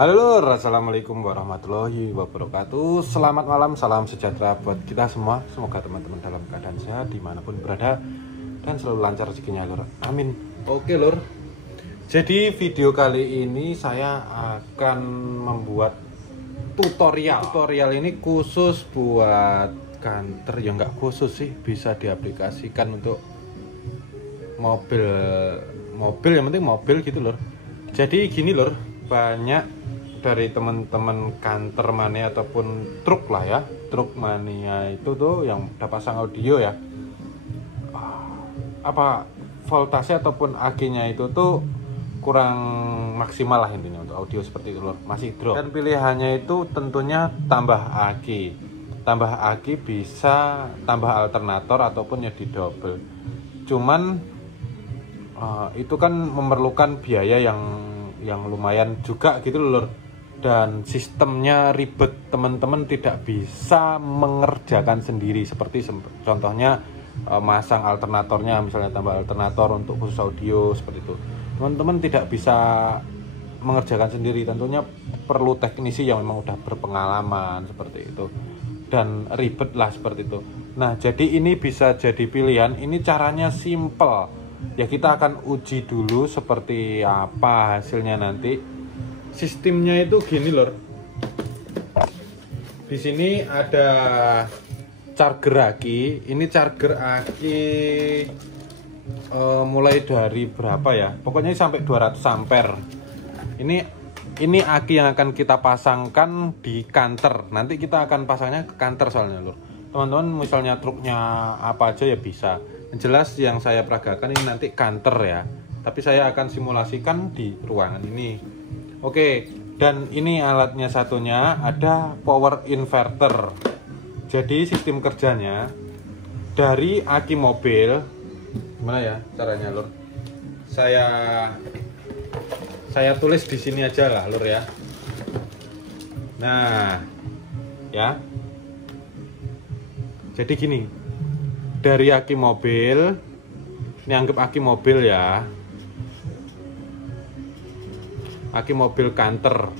Halo lur, assalamualaikum warahmatullahi wabarakatuh. Selamat malam, salam sejahtera buat kita semua. Semoga teman-teman dalam keadaan sehat dimanapun berada dan selalu lancar rezekinya lur. Amin. Oke lur. Jadi video kali ini saya akan membuat tutorial. Tutorial ini khusus buat kantor, ya nggak khusus sih, bisa diaplikasikan untuk mobil yang penting mobil gitu lur. Jadi gini lur, banyak dari teman-teman kantor mania ataupun truk lah ya, truk mania itu tuh yang udah pasang audio ya, apa voltase ataupun AC-nya itu tuh kurang maksimal lah intinya untuk audio seperti itu lor, masih drop. Dan pilihannya itu tentunya tambah AC bisa tambah alternator ataupun ya di double. Cuman itu kan memerlukan biaya yang lumayan juga gitu lor, dan sistemnya ribet, teman-teman tidak bisa mengerjakan sendiri. Seperti contohnya masang alternatornya, misalnya tambah alternator untuk khusus audio seperti itu, teman-teman tidak bisa mengerjakan sendiri, tentunya perlu teknisi yang memang udah berpengalaman seperti itu, dan ribet lah seperti itu. Nah jadi ini bisa jadi pilihan, ini caranya simple ya, kita akan uji dulu seperti apa hasilnya nanti. Sistemnya itu gini lor, di sini ada charger aki. Ini charger aki mulai dari berapa ya, pokoknya sampai 200 ampere. Ini aki yang akan kita pasangkan di kantor. Nanti kita akan pasangnya ke kantor soalnya lor. Teman-teman misalnya truknya apa aja ya bisa. Yang jelas yang saya peragakan ini nanti kantor ya, tapi saya akan simulasikan di ruangan ini. Oke, dan ini alatnya satunya ada power inverter. Jadi sistem kerjanya dari aki mobil, gimana ya caranya lur? Saya tulis di sini aja lah lur ya. Nah, ya. Jadi gini, dari aki mobil, ini anggap aki mobil ya. Aki mobil kantor.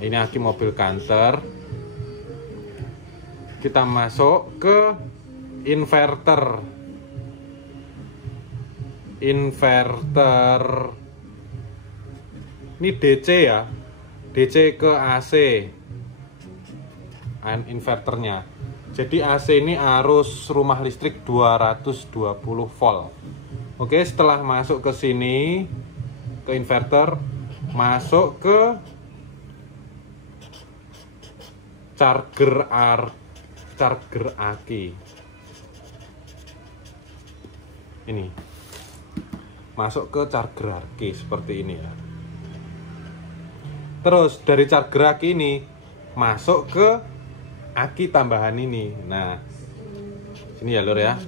Ini aki mobil kantor. Kita masuk ke inverter. Ini DC ya. DC ke AC. Inverternya. Jadi AC ini arus rumah listrik 220 volt. Oke, setelah masuk ke sini ke inverter, masuk ke charger aki. Ini masuk ke charger aki seperti ini ya. Terus dari charger aki ini masuk ke aki tambahan ini. Nah sini ya lur ya,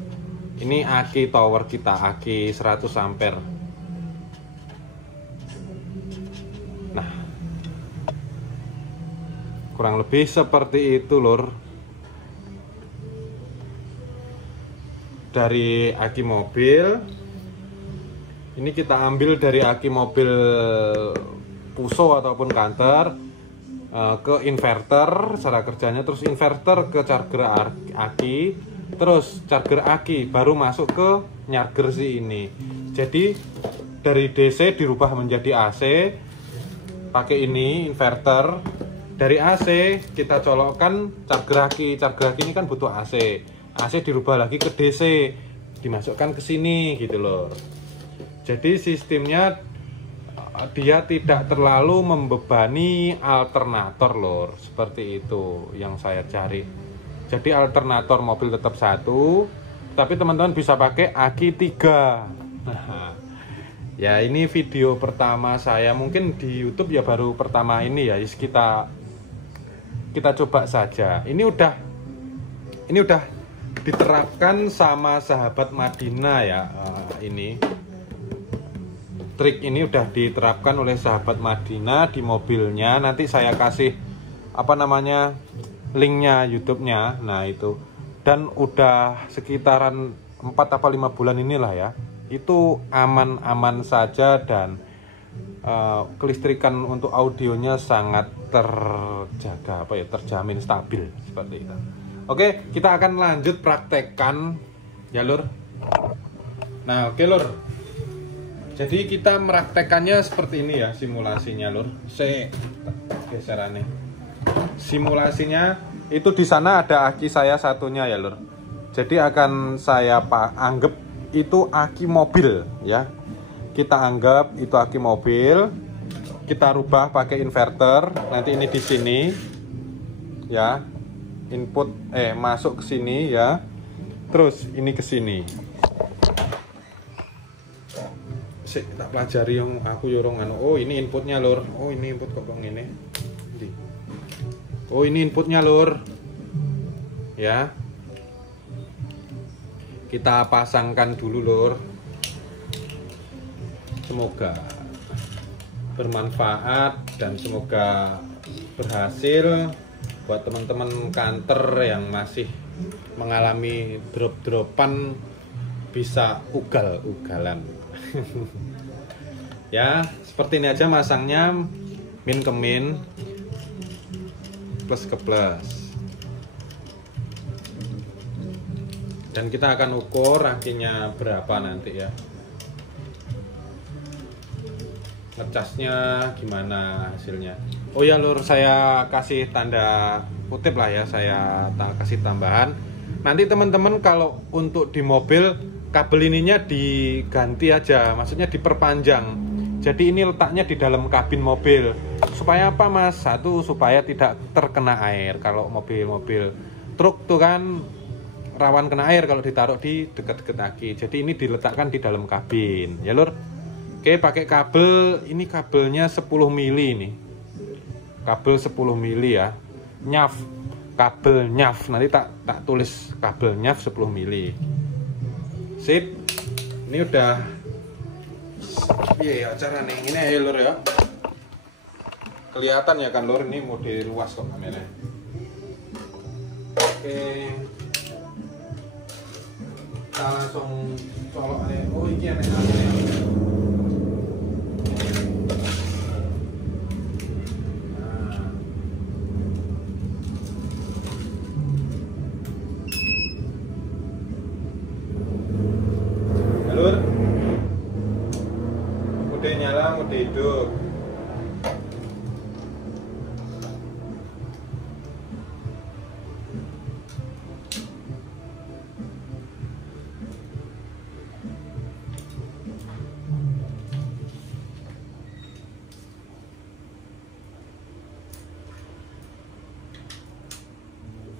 ini aki tower kita, aki 100 ampere. Kurang lebih seperti itu lur. Dari aki mobil ini kita ambil dari aki mobil puso ataupun kantor ke inverter cara kerjanya, terus inverter ke charger aki, terus charger aki baru masuk ke nyarger si ini. Jadi dari DC dirubah menjadi AC pakai ini inverter. Dari AC kita colokkan charger aki ini kan butuh AC dirubah lagi ke DC, dimasukkan ke sini gitu loh. Jadi sistemnya dia tidak terlalu membebani alternator lor, seperti itu yang saya cari. Jadi alternator mobil tetap satu, tapi teman-teman bisa pakai aki 3. Nah, ya ini video pertama saya, mungkin di YouTube ya baru pertama ini ya, kita coba saja. Ini udah diterapkan sama sahabat Madinah ya. Ini trik ini udah diterapkan oleh sahabat Madinah di mobilnya. Nanti saya kasih linknya YouTube-nya. Nah itu, dan udah sekitaran 4 atau 5 bulan inilah ya. Itu aman-aman saja dan kelistrikan untuk audionya sangat terjaga, terjamin stabil seperti itu. Oke, kita akan lanjut praktekkan ya lur. Nah oke lur, jadi kita meraktekannya seperti ini ya simulasinya lur. Geserannya simulasinya itu di sana ada aki saya satunya ya lur. Jadi akan saya anggap itu aki mobil ya. Kita anggap itu aki mobil, kita rubah pakai inverter. Nanti ini di sini ya, input masuk ke sini ya, terus ini ke sini. Tak pelajari yang aku yorong anu. Oh ini inputnya lur. Oh ini input kok ini. Oh ini inputnya lur ya. Kita pasangkan dulu lur. Semoga bermanfaat dan semoga berhasil buat teman-teman kantor yang masih mengalami drop-dropan, bisa ugal-ugalan. Ya, seperti ini aja masangnya, min ke min, plus ke plus. Dan kita akan ukur akinya berapa nanti ya. Ngecasnya gimana hasilnya. Oh ya lur, saya kasih tanda kutip lah ya, saya kasih tambahan. Nanti teman-teman kalau untuk di mobil kabel ininya diganti aja, maksudnya diperpanjang. Jadi ini letaknya di dalam kabin mobil. Supaya apa mas? Satu, supaya tidak terkena air. Kalau mobil-mobil truk tuh kan rawan kena air kalau ditaruh di dekat-dekat aki. Jadi ini diletakkan di dalam kabin ya lur. Oke, pakai kabel, ini kabelnya 10 mili ini. Kabel 10 mili ya. Nyaf, kabel nyaf. Nanti tak tulis kabel nyaf 10 mili. Sip. Ini udah ya cara nih. Ini ya lur ya. Kelihatan ya kan lur, ini mode luas kok kameranya. Oke. Kita langsung colok nih. Oh, ini aneh-aneh. Mode nyala, mode hidup.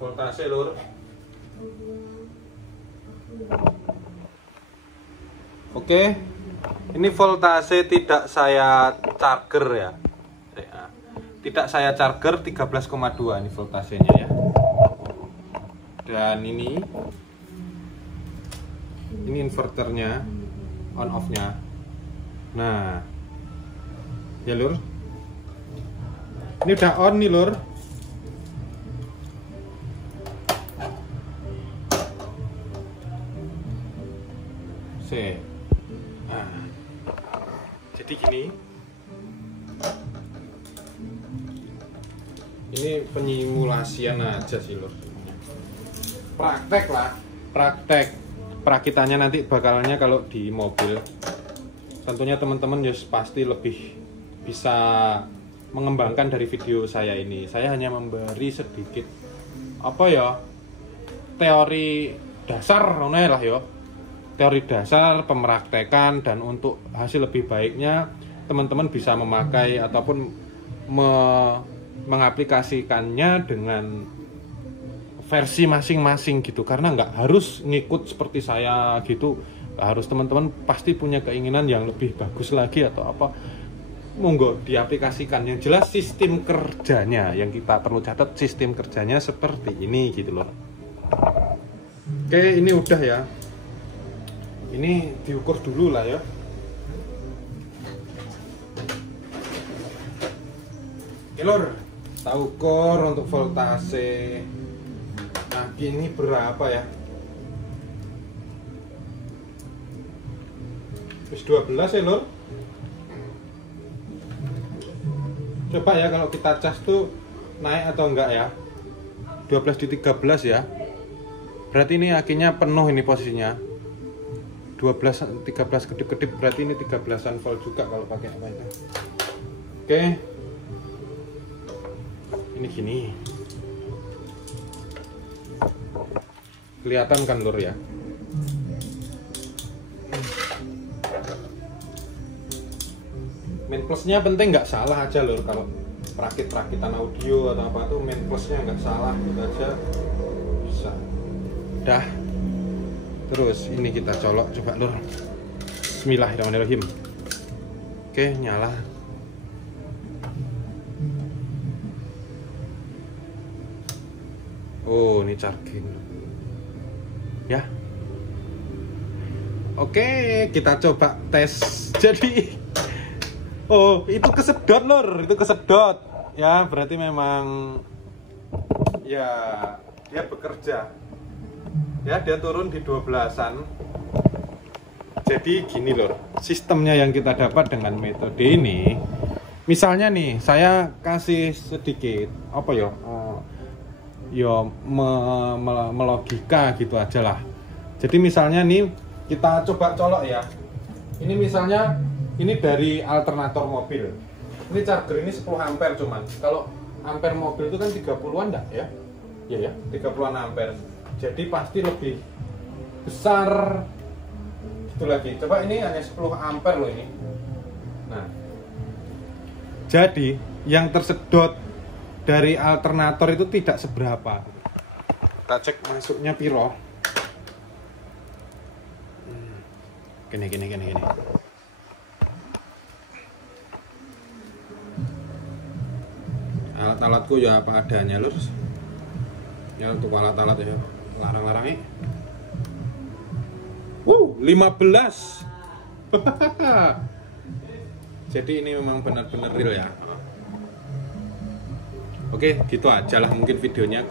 Voltase lur. Oke. Ini voltase tidak saya charger ya. Tidak saya charger 13,2 ini voltasenya ya. Dan ini inverternya, on off-nya. Nah. Ya lur. Ini udah on nih lur. Nah, jadi gini, ini penyimulasian aja sih lur, praktek lah, praktek perakitannya nanti bakalannya kalau di mobil. Tentunya teman-teman pasti lebih bisa mengembangkan dari video saya ini. Saya hanya memberi sedikit teori dasar lah ya. Teori dasar pemraktekan, dan untuk hasil lebih baiknya teman-teman bisa memakai ataupun mengaplikasikannya dengan versi masing-masing gitu, karena nggak harus ngikut seperti saya gitu. Harus teman-teman pasti punya keinginan yang lebih bagus lagi atau apa, monggo diaplikasikan. Yang jelas sistem kerjanya yang kita perlu catat, sistem kerjanya seperti ini gitu loh. Oke, ini udah ya. Ini diukur dulu lah ya. Oke lur, kita ukur untuk voltase. Nah ini berapa ya? Terus 12 ya lur. Coba ya kalau kita cas tuh naik atau enggak ya. 12 di 13 ya. Berarti ini akinya penuh ini posisinya. 12 13 kedip-kedip berarti ini 13-an volt juga kalau pakai apa itu. Oke. Ini gini. Kelihatan kan lur ya. Main plusnya penting nggak salah aja lur, kalau perakit-perakitan audio atau apa tuh main plusnya nggak salah gitu aja bisa. Dah. Terus ini kita colok coba lur. Bismillahirrahmanirrahim. Oke, nyala. Oh, ini charging. Ya. Oke, kita coba tes. Jadi oh, itu kesedot lur, itu kesedot. Ya, berarti memang ya dia bekerja. Ya, dia turun di 12-an. Jadi gini lur, sistemnya yang kita dapat dengan metode ini. Misalnya nih, saya kasih sedikit apa ya? Melogika gitu aja lah. Jadi misalnya nih kita coba colok ya. Ini misalnya ini dari alternator mobil. Ini charger ini 10 ampere cuman. Kalau ampere mobil itu kan 30-an enggak ya? Iya ya, 30-an ampere. Jadi pasti lebih besar gitu lagi. Coba ini hanya 10 ampere loh ini. Nah. Jadi yang tersedot dari alternator itu tidak seberapa. Kita cek masuknya piro. Gini. Alat-alatku ya apa adanya lur. Ya untuk alat-alat ya larang-larangnya. 15. Jadi ini memang benar-benar real ya. Oke, gitu aja lah mungkin videonya.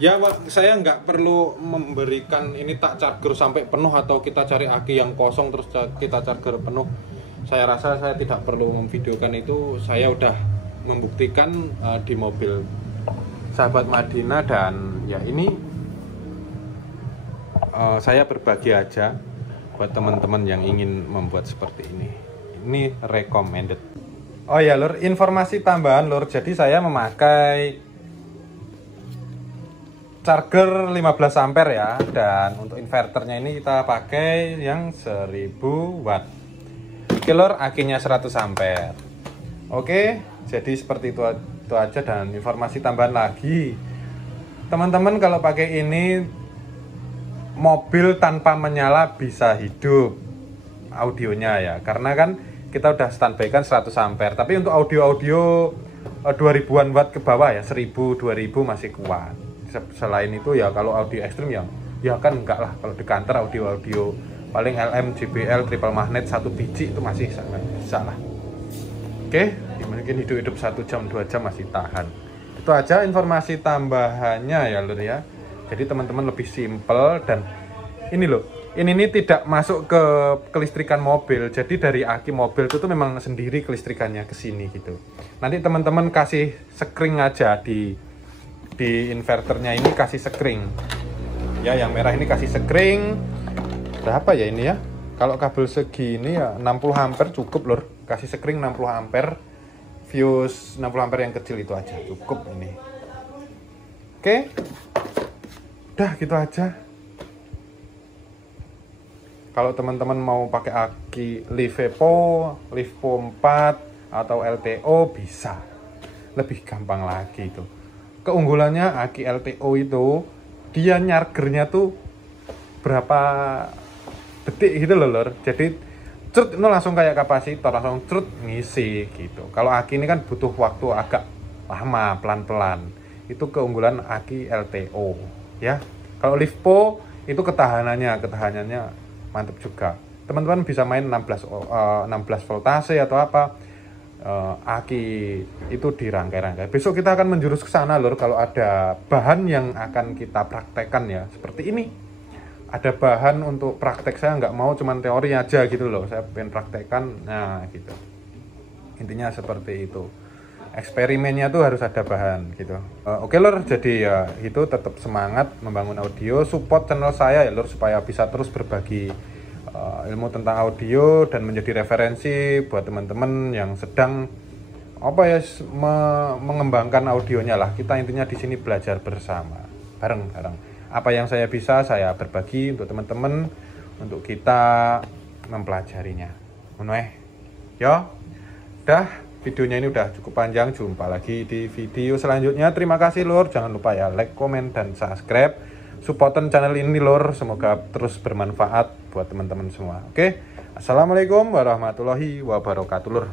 Ya, saya nggak perlu memberikan ini tak charger sampai penuh atau kita cari aki yang kosong terus kita charger penuh. Saya rasa saya tidak perlu memvideokan itu. Saya udah membuktikan di mobil sahabat Madinah, dan ya ini saya berbagi aja buat teman-teman yang ingin membuat seperti ini. Ini recommended. Oh ya lur, informasi tambahan lur. Jadi saya memakai charger 15 ampere ya, dan untuk inverternya ini kita pakai yang 1000 watt. Oke lur, akinya 100 ampere. Oke, jadi seperti itu aja, dan informasi tambahan lagi. Teman-teman kalau pakai ini mobil tanpa menyala bisa hidup audionya ya, karena kan kita udah standby kan 100 ampere. Tapi untuk audio 2000-an watt ke bawah ya, 1000 2000 masih kuat. Selain itu ya kalau audio ekstrim ya kan enggak lah. Kalau di kantor audio paling LM, JBL, triple magnet 1 biji itu masih sangat bisa lah. Oke, mungkin hidup 1 jam 2 jam masih tahan. Itu aja informasi tambahannya ya lur ya. Jadi teman-teman lebih simple, dan ini loh, ini tidak masuk ke kelistrikan mobil. Jadi dari aki mobil itu tuh memang sendiri kelistrikannya ke sini gitu. Nanti teman-teman kasih sekring aja di inverternya ini, kasih sekring. Ya, yang merah ini kasih sekring. Berapa ya ini ya? Kalau kabel segini ya 60 ampere cukup lur. Kasih sekring 60 ampere. Fuse 60 ampere yang kecil itu aja cukup ini. Oke. Udah gitu aja. Kalau teman-teman mau pakai aki Livepo 4 atau LTO bisa. Lebih gampang lagi itu. Keunggulannya aki LTO itu dia nyargernya tuh berapa detik gitu loh lor. Jadi cerut itu langsung kayak kapasitor, langsung cerut ngisi gitu. Kalau aki ini kan butuh waktu agak lama, pelan-pelan. Itu keunggulan aki LTO ya. Kalau Livepo itu ketahanannya mantap juga. Teman-teman bisa main 16 voltase atau apa. Aki itu dirangkai-rangkai. Besok kita akan menjurus ke sana lur, kalau ada bahan yang akan kita praktekkan ya, seperti ini. Ada bahan untuk praktek, saya nggak mau cuman teori aja gitu loh, saya pengen praktekkan. Nah gitu, intinya seperti itu. eksperimennya tuh harus ada bahan gitu. Oke lur, jadi ya itu tetap semangat membangun audio, support channel saya ya lur supaya bisa terus berbagi ilmu tentang audio dan menjadi referensi buat teman-teman yang sedang apa ya mengembangkan audionya lah. Kita intinya di sini belajar bersama, bareng-bareng. Apa yang saya bisa saya berbagi untuk teman-teman untuk kita mempelajarinya. Yo, dah. Videonya ini udah cukup panjang, jumpa lagi di video selanjutnya. Terima kasih lur, jangan lupa ya like, komen, dan subscribe. Supportan channel ini lur, semoga terus bermanfaat buat teman-teman semua. Oke, assalamualaikum warahmatullahi wabarakatuh lur.